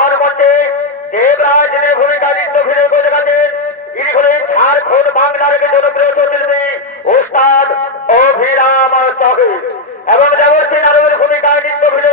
এক্ষণে মধ্যে দেবরাজ দেবরাজনের ভূমিকা নৃত্য ফিরে করে গেছেন ইনি হলেন ঝাড়খণ্ড বাংলার জনপ্রিয় শিল্পী ওস্তাদ অভিরাম এবং দেবর্ষী নারদের ভূমিকা নৃত্য ভিড়ে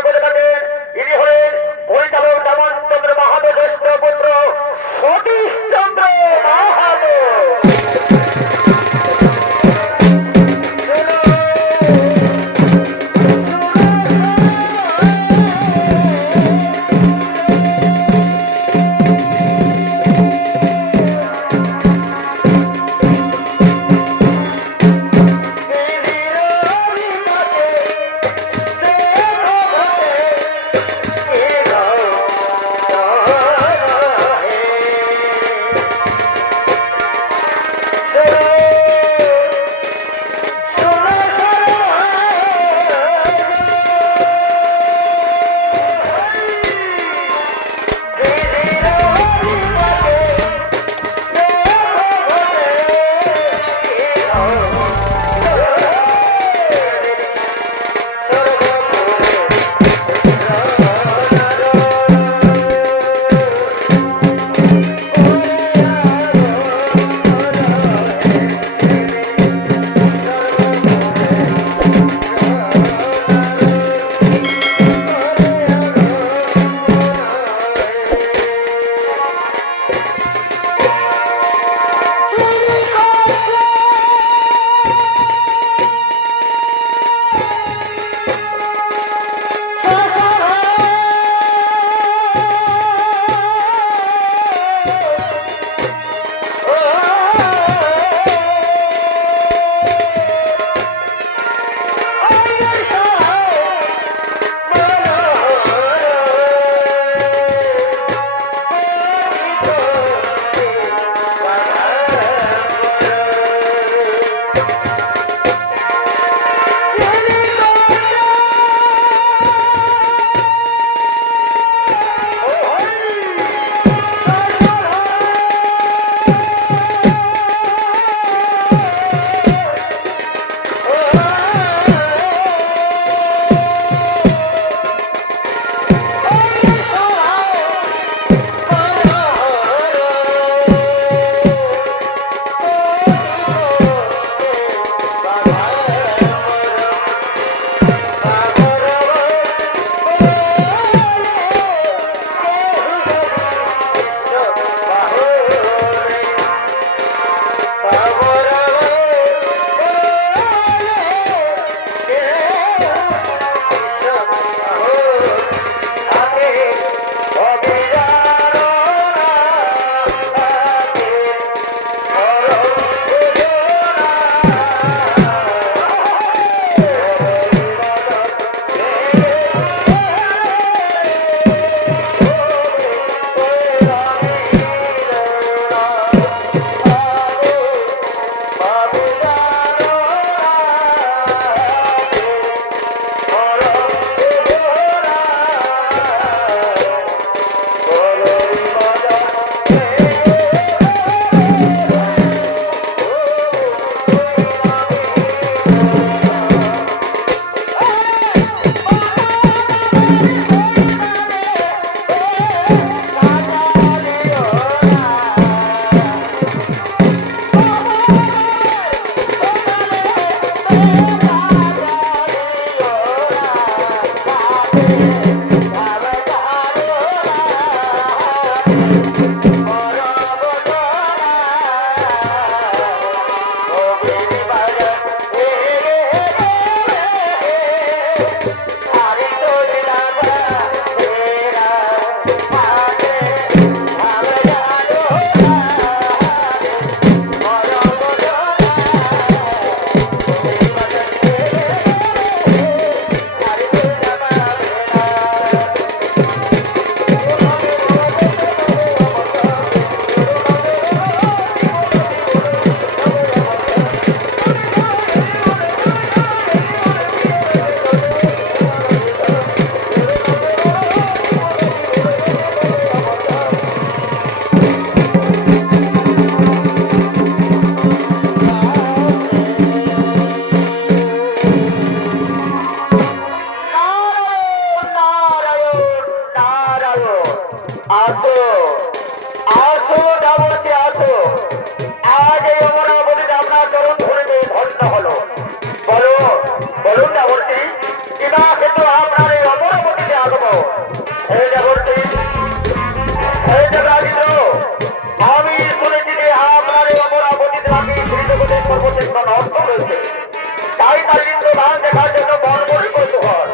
তাই কিন্তু গান দেখার জন্য বড় বড় কৌতূহল।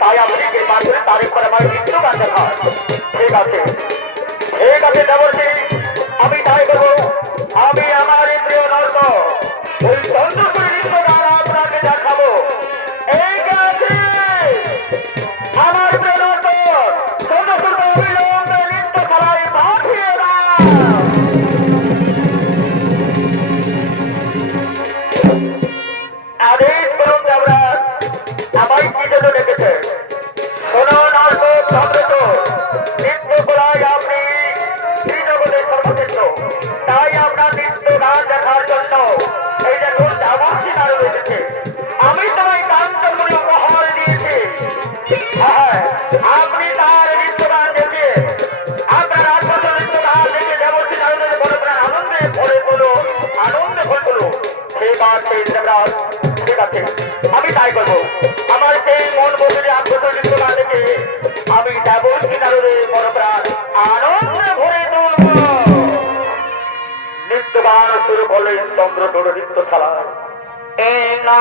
তাই আপনি কৃপা করে আমার মৃত্যু গান দেখান ঠিক আছে। ঠিক আছে দেবর্ষী আমি তাই করব আমি আমার প্রিয় নর্ত ওই চন্দ্রপুরী আমায় কি জন্য ডেকেছে শোনো নার্গ চন্দ্রত নৃত্য আপনি শ্রীজগতের সর্বশ্রেষ্ঠ। তাই আপনার নৃত্য গান দেখার জন্য এই দেখুন যাবতীয় নারদ এসেছে আমি তোমায় কান্তমূল উপহার দিয়েছি। হ্যাঁ আপনি তার নৃত্য গান দেখে আপনার আত্মত নৃত্য গান দেখে যাবতীয় নারদের মনে প্রাণ আনন্দে ভরে তোলো, আনন্দে ভরে তোলো। ঠিক আছে দেবরাজ ঠিক আছে। করলে চন্দ্র নৃত্য খেলা। এ না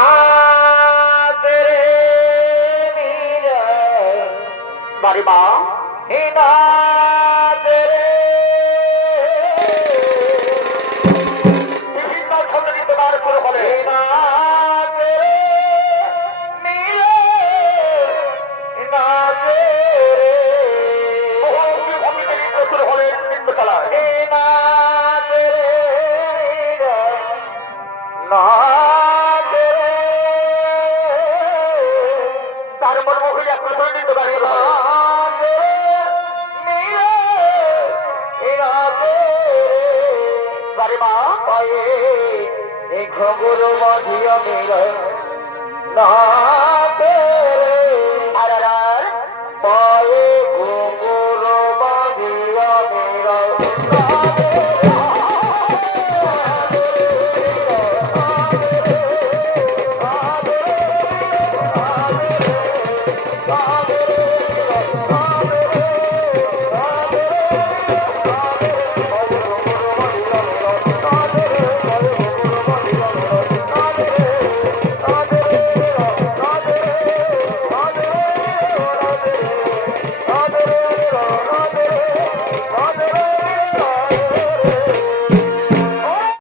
বাড়ি মা। এ না আমার মা পায়ে এই ঘুঘুর মধিয় মিলয় না রে আর পয়ে